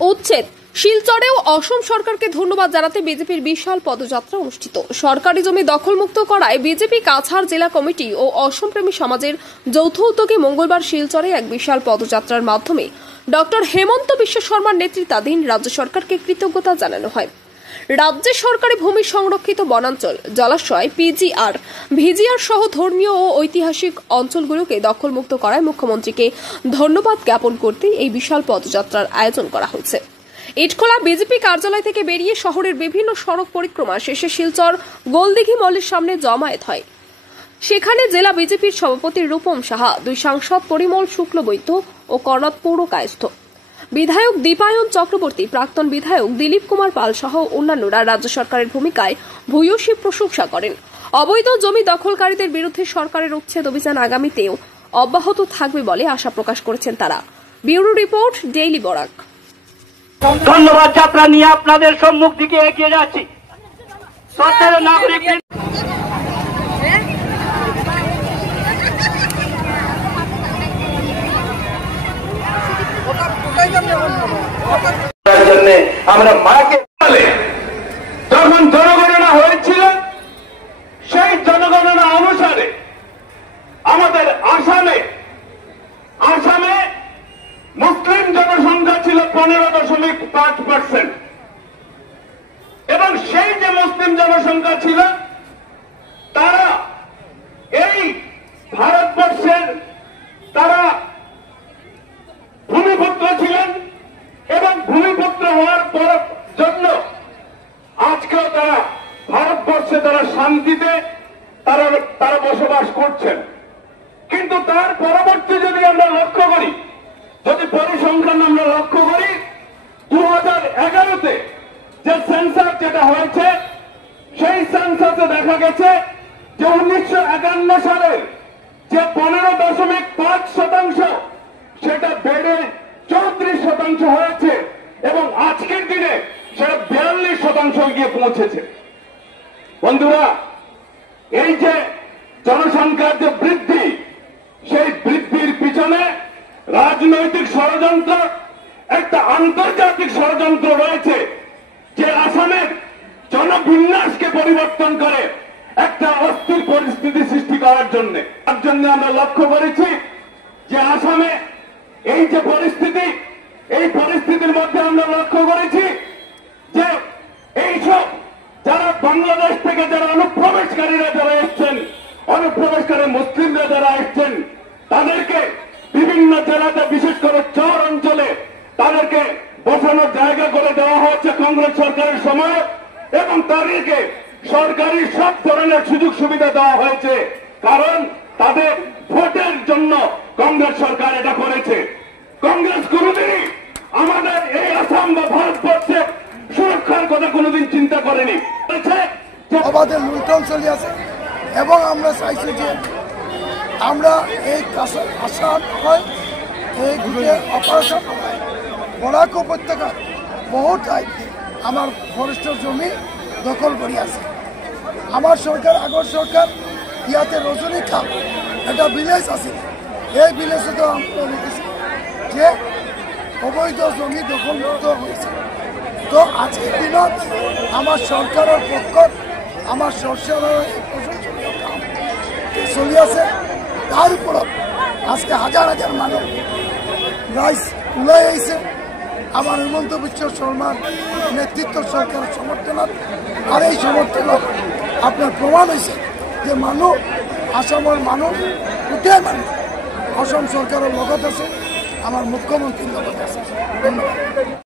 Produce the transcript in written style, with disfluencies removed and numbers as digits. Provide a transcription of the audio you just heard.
উচ্ছেদ শিলচরেও অসম সরকারকে ধন্যবাদ জানাতে বিজেপির বিশাল পদযাত্রা অনুষ্ঠিত। সরকারি জমি দখলমুক্ত করায় বিজেপি কাছাড় জেলা কমিটি ও অসম প্রেমী সমাজের যৌথ উদ্যোগে মঙ্গলবার শিলচরে এক বিশাল পদযাত্রার মাধ্যমে ডক্টর হেমন্ত বিশ্ব শর্মার নেতৃত্বাধীন রাজ্য সরকারকে কৃতজ্ঞতা জানানো হয়। রাজ্যের সরকারি ভূমি সংরক্ষিত বনাঞ্চল, জলাশয়, পিজিআর, ভিজিআর সহ ধর্মীয় ও ঐতিহাসিক অঞ্চলগুলোকে দখলমুক্ত করায় মুখ্যমন্ত্রীকে ধন্যবাদ জ্ঞাপন করতে এই বিশাল পদযাত্রার আয়োজন করা হয়েছে। ইটখোলা বিজেপি কার্যালয় থেকে বেরিয়ে শহরের বিভিন্ন সড়ক পরিক্রমা শেষে শিলচর গোলদিঘি মলের সামনে জমায়েত হয়। সেখানে জেলা বিজেপির সভাপতি রূপম সাহা, দুই সাংসদ পরিমল শুক্লবৈদ্য ও কর্ণাট পৌর কায়স্থ, বিধায়ক দীপায়ন চক্রবর্তী, প্রাক্তন বিধায়ক দিলীপ কুমার পাল সহ অন্যান্যরা রাজ্য সরকারের ভূমিকায় ভূয়সী প্রশংসা করেন। অবৈধ জমি দখলকারীদের বিরুদ্ধে সরকারের উচ্ছেদ অভিযান আগামীতেও অব্যাহত থাকবে বলে আশা প্রকাশ করেছেন তারা। Bureau report, daily Barak. ধন্যবাদ যাত্রা নিয়ে আপনাদের সম্মুখ দিকে এগিয়ে যাচ্ছি। সরকার নাগরিক আমরা মাকে যখন জনগণনা হয়েছিল সেই জনগণনা অনুসারে আমাদের আসামে মুসলিম জনসংখ্যা ছিল 15.5%, এবং সেই যে মুসলিম জনসংখ্যা ছিল তারা এই ভারতবর্ষের তারা ভূমিপুত্র ছিলেন, এবং ভূমিপুত্র হওয়ার পর জন্য আজকেও তারা ভারতবর্ষে তারা শান্তিতে তারা বসবাস করছেন। কিন্তু তার পরবর্তী যদি আমরা লক্ষ্য করি, যদি পরিসংখ্যান আমরা লক্ষ্য করি, 2011-তে যে সেন্সাস যেটা হয়েছে সেই সেন্সাসে দেখা গেছে যে 1951 সালের যে 15.5% সেটা বেড়ে 34% হয়েছে, এবং আজকের দিনে সেটা 42% গিয়ে পৌঁছেছে। বন্ধুরা, এই যে জনসংখ্যার যে বৃদ্ধি, সেই বৃদ্ধির পিছনে রাজনৈতিক ষড়যন্ত্র, একটা আন্তর্জাতিক ষড়যন্ত্র রয়েছে, যে আসামের জনবিন্যাসকে পরিবর্তন করে একটা অস্থির পরিস্থিতি সৃষ্টি করার জন্য। তার জন্য আমরা লক্ষ্য করেছি যে আসামে এই যে পরিস্থিতি, এই পরিস্থিতির মধ্যে আমরা লক্ষ্য করেছি যে এইসব যারা বাংলাদেশ থেকে যারা অনুপ্রবেশকারীরা যারা এসছেন, অনুপ্রবেশকারী মুসলিমরা যারা এসছেন, তাদেরকে বিভিন্ন জেলাতে, বিশেষ করে চর অঞ্চলে তাদেরকে বসানোর জায়গা করে দেওয়া হচ্ছে কংগ্রেস সরকারের সময়, এবং তাদেরকে সরকারি সব ধরনের সুযোগ সুবিধা দেওয়া হয়েছে, কারণ তাদের ভোটের জন্য কংগ্রেস সরকার এটা করেছে। কংগ্রেস কোনদিনই আমাদের এই আসাম বা ভারতবর্ষের সুরক্ষার কথা কোনদিন চিন্তা করেনি। আমাদের লুণ্ঠন চলে আছে, এবং আমরা চাইছি যে আমরা এই আসাম হয় এই গোটে অপারেশন বরাক উপত্যকা বহু ঠাইত আমার ফরেস্টর জমি দখল করে আছে। আমার সরকার, আগর সরকার ইয়াতে রজনীখাল একটা ভিলেজ আছে, এই ভিলেজে তো আমরা লিখেছি যে অবৈধ জমি দখলমুক্ত হয়েছে। তো আজকের দিনত আমার সরকারের পক্ষ আমার সরকারের প্রশংসনীয় কাম চলি আছে। তার উপরত আজকে হাজার হাজার মানুষ রাইজ ওলাই আহিছে আমার হেমন্ত বিশ্ব শর্মার নেতৃত্ব সরকারের সমর্থনত। আর এই সমর্থনত আপনার প্রমাণ হয়েছে যে মানুষ, আসামের মানুষ, গোটেই মানুষ অসম সরকারের লগত আছে, আমার মুখ্যমন্ত্রীর লগত আছে। ধন্যবাদ।